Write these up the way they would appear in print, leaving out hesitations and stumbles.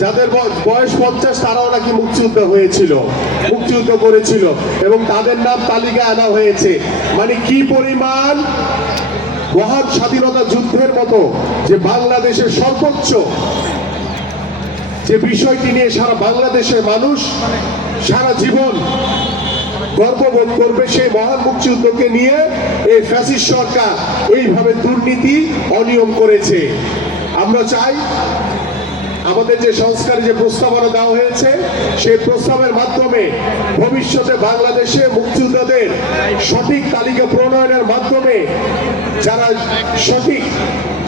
যাদের বয়স 50 তারাও নাকি মুক্তিযুদ্ধ হয়েছিল, মুক্তিযুদ্ধ করেছিল এবং তাদের নাম তালিকায় আনা হয়েছে। মানে কি পরিমাণ মহান স্বাধীনতা যুদ্ধের মতো যে বাংলাদেশের সর্বোচ্চ যে বিষয়টি নিয়ে সারা বাংলাদেশের মানুষ সারা জীবন গর্ববোধ করবে, সেই মহান মুক্তিযুদ্ধকে নিয়ে এই ফ্যাসিস্ট সরকার এইভাবে দুর্নীতি অনিয়ম করেছে। আমরা চাই আমাদের যে সংস্কারে যে প্রস্তাবনা দেওয়া হয়েছে সেই প্রস্তাবের মাধ্যমে ভবিষ্যতে বাংলাদেশে মুক্তিযোদ্ধাদের সঠিক তালিকা প্রণয়নের মাধ্যমে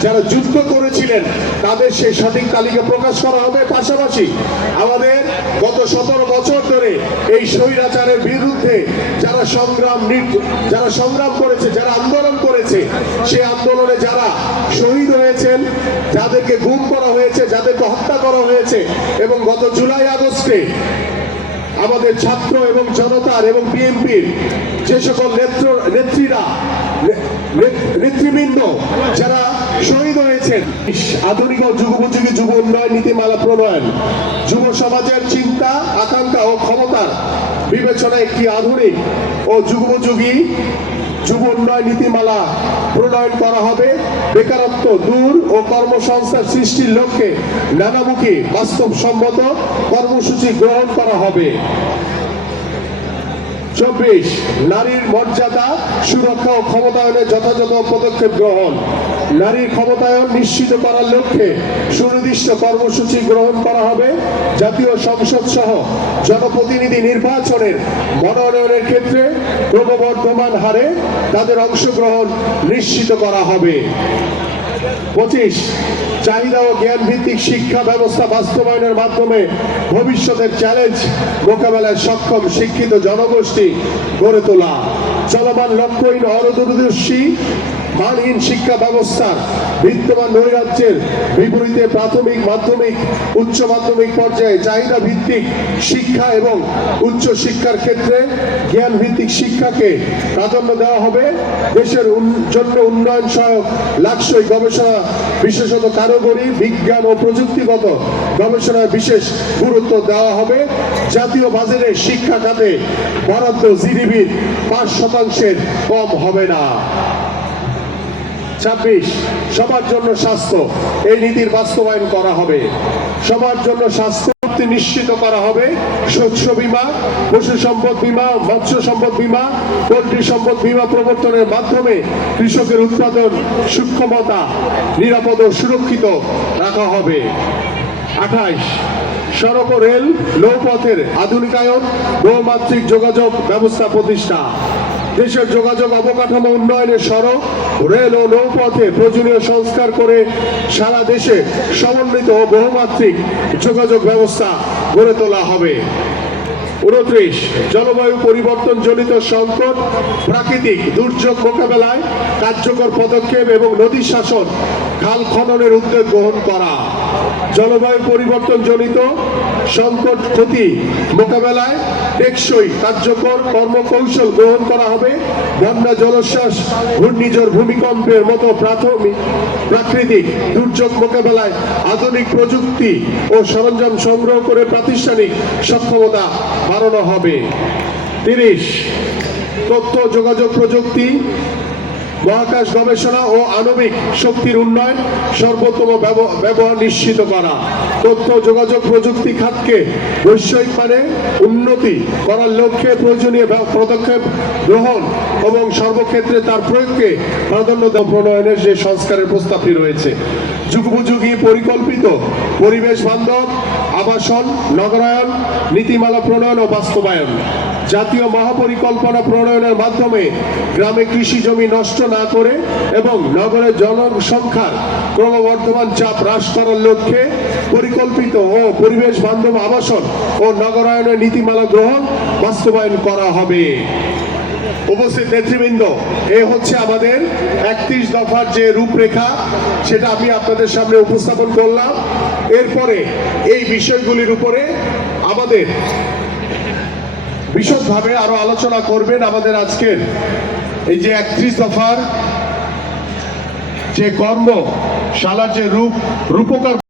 যারা যুদ্ধ করেছিলেন তাদের সেই সঠিক তালিকা প্রকাশ করা হবে। পাশাপাশি আমাদের গত 17 বছর ধরে এই স্বৈরাচারের বিরুদ্ধে যারা সংগ্রাম করেছে, যারা আন্দোলন করেছে, সেই আন্দোলনে যারা শহীদ হয়েছেন, যাদেরকে গুম করা হয়েছে, যাদেরকে হত্যা করা হয়েছে এবং গত জুলাই আগস্টে আমাদের ছাত্র এবং জনতার এবং বিএনপির যে সকল নেতৃবৃন্দ যারা শহীদ হয়েছেন, আধুনিক ও যুগোপযোগী যুব উন্নয়ন নীতিমালা প্রণয়ন, যুব সমাজের চিন্তা, আকাঙ্ক্ষা ও ক্ষমতার বিবেচনায় একটি আধুনিক ও যুগোপযোগী যুব উন্নয়ন নীতিমালা প্রণয়ন করা হবে। বেকারত্ব দূর ও কর্মসংস্থান সৃষ্টির লক্ষ্যে নানামুখী বাস্তবসম্মত কর্মসূচি গ্রহণ করা হবে। 24 নারীর মর্যাদা সুরক্ষা ও ক্ষমতায়নের যথাযথ পদক্ষেপ গ্রহণ। নারীর ক্ষমতায়ন নিশ্চিত করার লক্ষ্যে সুনির্দিষ্ট কর্মসূচি গ্রহণ করা হবে। জাতীয় সংসদ সহ জনপ্রতিনিধি নির্বাচনের মনোনয়নের ক্ষেত্রে ক্রমবর্ধমান হারে তাদের অংশগ্রহণ নিশ্চিত করা হবে। 25 চাহিদা ও জ্ঞান ভিত্তিক শিক্ষা ব্যবস্থা বাস্তবায়নের মাধ্যমে ভবিষ্যতের চ্যালেঞ্জ মোকাবেলায় সক্ষম শিক্ষিত জনগোষ্ঠী গড়ে তোলা। চলমান লক্ষ্যহীন অদূরদর্শী মানহীন শিক্ষা ব্যবস্থার বিদ্যমান নৈরাজ্যের বিপরীতে প্রাথমিক, মাধ্যমিক, উচ্চ মাধ্যমিক পর্যায়ে চাহিদা ভিত্তিক শিক্ষা এবং উচ্চ শিক্ষার ক্ষেত্রে জ্ঞান ভিত্তিক শিক্ষাকে প্রাধান্য দেওয়া হবে। দেশের জন্য উন্নয়ন সহায়ক লাক্সই গবেষণা, বিশেষত কারিগরি বিজ্ঞান ও প্রযুক্তিগত গবেষণায় বিশেষ গুরুত্ব দেওয়া হবে। জাতীয় বাজেটে শিক্ষা খাতে বরাদ্দ জিডিপির 5% কম হবে না। 26 সবার জন্য স্বাস্থ্য, এই নীতির বাস্তবায়ন করা হবে। সবার জন্য স্বাস্থ্য নিশ্চিত করা হবে। শস্য বীমা, পশু সম্পদ বীমা, মৎস্য সম্পদ বীমা, পোল্ট্রি সম্পদ বীমা প্রবর্তনের মাধ্যমে কৃষকের উৎপাদন সক্ষমতা নিরাপদ ও সুরক্ষিত রাখা হবে। 28 সড়ক ও রেল নৌপথের আধুনিকায়ন, বহুমাত্রিক যোগাযোগ ব্যবস্থা প্রতিষ্ঠা। দেশের যোগাযোগ অবকাঠামো উন্নয়নে সড়ক, রেল ও নৌপথে প্রয়োজনীয় সংস্কার করে সারা দেশে সমন্বিত ও বহুমাত্রিক যোগাযোগ ব্যবস্থা গড়ে তোলা হবে। 29 জলবায়ু পরিবর্তন জনিত সংকট, প্রাকৃতিক দুর্যোগ মোকাবেলায় কার্যকর পদক্ষেপ এবং নদী শাসন, খাল খননের উদ্যোগ গ্রহণ করা। জলবায়ু পরিবর্তন জনিত সংকট ক্ষতি মোকাবেলায় টেকসই কার্যকর কর্মকৌশল গ্রহণ করা হবে। বন্যা, জলোচ্ছ্বাস, ঘূর্ণিঝড়, ভূমিকম্পের মতো প্রাকৃতিক দুর্যোগ মোকাবেলায় আধুনিক প্রযুক্তি ও সরঞ্জাম সংগ্রহ করে প্রাতিষ্ঠানিক সক্ষমতা বাড়ানো হবে। 30 তথ্য যোগাযোগ প্রযুক্তি, মহাকাশ গবেষণা ও আণবিক শক্তির উন্নয়ন সর্বোত্তম ব্যবহার নিশ্চিত করা। তথ্য যোগাযোগ প্রযুক্তি খাতকে বৈষয়িক মানে উন্নতি করার লক্ষ্যে প্রয়োজনীয় পদক্ষেপ গ্রহণ এবং সর্বক্ষেত্রে তার প্রয়োগকে প্রাধান্য দেওয়া। প্রণয়নের যে সংস্কারের প্রস্তাবটি রয়েছে, যুগোপযোগী পরিকল্পিত পরিবেশ বান্ধব আবাসন নগরায়ন নীতিমালা প্রণয়ন ও বাস্তবায়ন। জাতীয় মহাপরিকল্পনা প্রণয়নের মাধ্যমে গ্রামে কৃষি জমি নষ্ট না করে এবং নগরের জনসংখ্যার ক্রমবর্ধমান চাপ হ্রাস করার লক্ষ্যে পরিকল্পিত ও পরিবেশ বান্ধব আবাসন ও নগরায়নের নীতিমালা গ্রহণ বাস্তবায়ন করা হবে। উপস্থিত নেতৃবৃন্দ, এই হচ্ছে আমাদের 31 দফার যে রূপরেখা, সেটা আমি আপনাদের সামনে উপস্থাপন করলাম। এরপরে এই বিষয়গুলির উপরে আমাদের বিশদভাবে আরো আলোচনা করবেন আমাদের আজকের এই যে 31 দফার যে কর্মশালার যে রূপকার